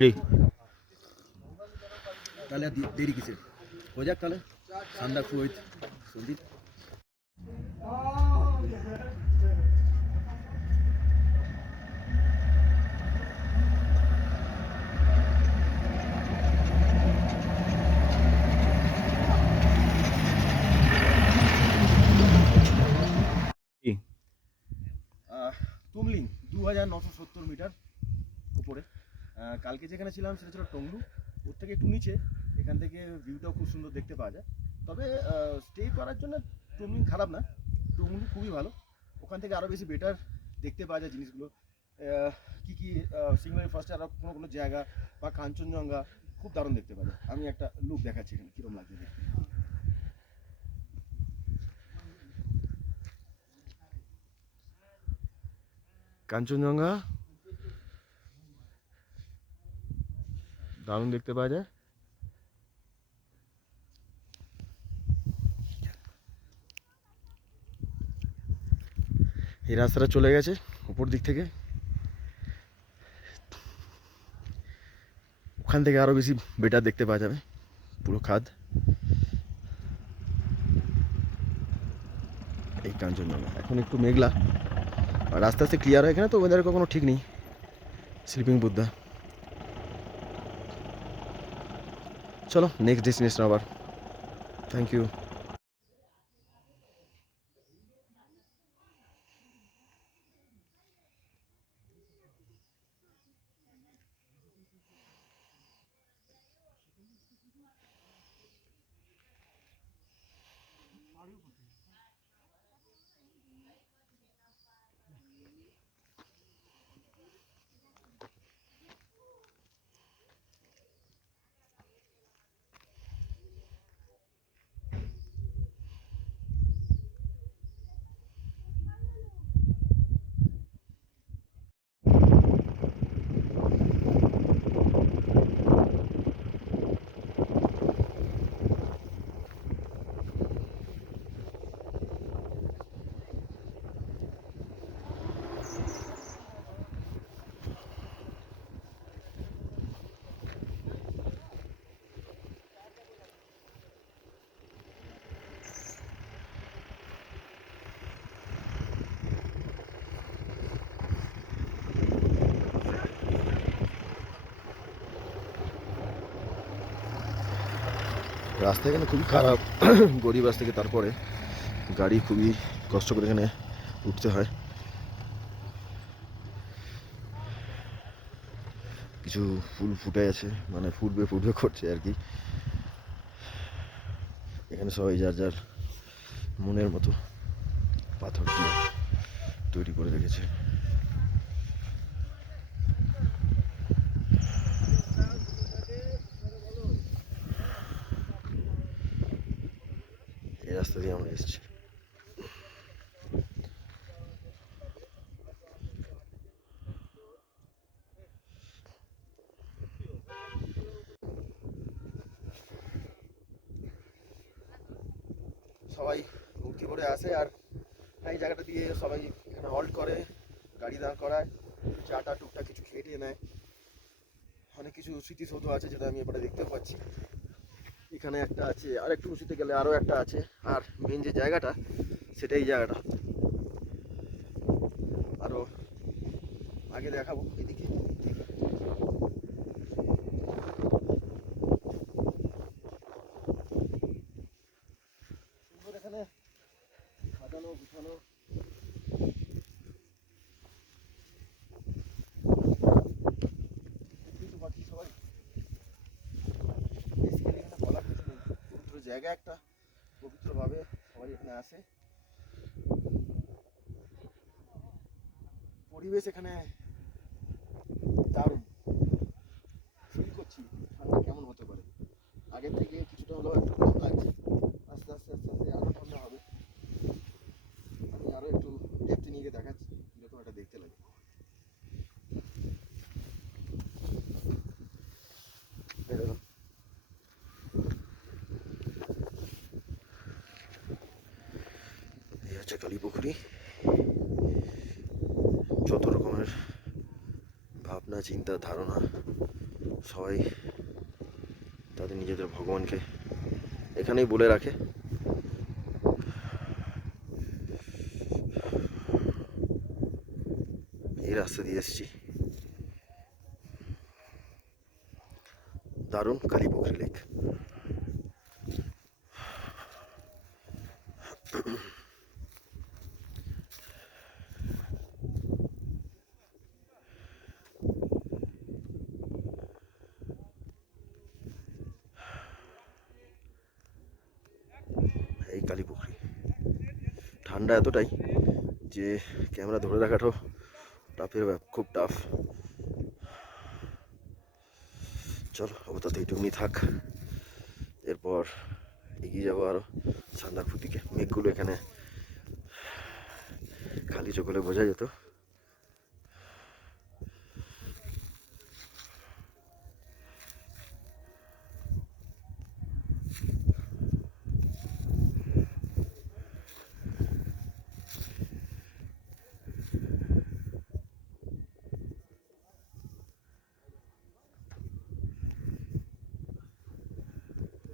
Ready. তাহলে আর দেরি কিসের? হয়ে যাক তাহলে। সান্দা উইথ সন্দীপ। তুমলিং 2970 মিটার উপরে। কালকে যেখানে ছিলাম সেটা ছিল টংলু, ওর থেকে একটু নিচে। এখান থেকে ভিউটাও খুব সুন্দর দেখতে পাওয়া যায়। তবে স্টে করার জন্য তুমলিং খারাপ না, টংলু খুবই ভালো। ওখান থেকে আরও বেশি বেটার দেখতে পাওয়া যায় জিনিসগুলো। কী কী সিঙ্গারের ফার্স্টে আরও কোনো কোনো জায়গা বা কাঞ্চনজঙ্ঘা খুব দারুণ দেখতে পাওয়া যায়। আমি একটা লুক দেখাচ্ছি এখানে কীরকম লাগছে দেখতে। কাঞ্চনজঙ্ঘা দারুণ দেখতে পাওয়া যায়। এই রাস্তাটা চলে গেছে উপর দিক থেকে, ওখান থেকে আরও বেশি বেটার দেখতে পাওয়া যাবে পুরো খাদ। এই কাঞ্চনজঙ্ঘা এখন একটু মেঘলা, আর আস্তে আস্তে ক্লিয়ার হয় এখানে, তো ওয়েদারের কোনো ঠিক নেই। স্লিপিং বুদ্ধা। চলো নেক্সট ডেস্টিনেশন আবার। Thank you. রাস্তা এখানে খুবই খারাপ, গরিব রাস্তা থেকে তারপরে গাড়ি খুবই কষ্ট করে এখানে উঠতে হয়। কিছু ফুল ফুটে আছে, মানে ফুটবে ফুটবে করছে আর কি। এখানে সবাই যার যার মনের মতো পাথর দিয়ে তৈরি করে রেখেছে। এই রাস্তা দিয়ে আমরা এসেছি। সবাই ভর্তি করে আসে, আর এই জায়গাটা দিয়ে সবাই এখানে হল্ট করে, গাড়ি দাঁড় করায়, চাটা টুকটাক কিছু খেয়ে টেয়ে নেয়। অনেক কিছু স্মৃতিসৌধ আছে যেটা আমি এবারে দেখতে পাচ্ছি। এখানে একটা আছে, আর একটু উঁচুতে গেলে আরও একটা আছে। আর মেন যে জায়গাটা সেটা এই জায়গাটা আরও আগে দেখাবো। এদিকে সুন্দর, এখানে সাজানো গুছানো। সবাই বেসিক্যালি এখানে বলার কিছু নেই, পবিত্র জায়গা একটা, পবিত্রভাবে সবাই এখানে আসে। পরিবেশ এখানে দারুণ। ফিল করছি ঠান্ডা কেমন হতে পারে। আগের থেকে কিছুটা হলেও একটু কম লাগছে। আস্তে আস্তে আস্তে আস্তে আরও ঠান্ডা হবে। আমি আরও একটু ডেপথে নিয়ে গিয়ে দেখাচ্ছি কীরকম এটা দেখতে লাগে। এই হচ্ছে কালীপুকুরি। যত রকমের ভাবনা চিন্তা ধারণা সবাই তাদের নিজেদের ভগবানকে এখানেই বলে রাখে। এই রাস্তা দিয়ে এসেছি, দারুণ কালীপুকুরি লেক। এই কালীপুকুরি ঠান্ডা এতটাই যে ক্যামেরা ধরে রাখাটাও টাফের খুব টাফ। চল আপাতত এইটুকুনি থাক, এরপর এগিয়ে যাবো আরো সান্দাকফু দিকে। মেঘগুলো এখানে খালি চোখ হলে বোঝা যেত।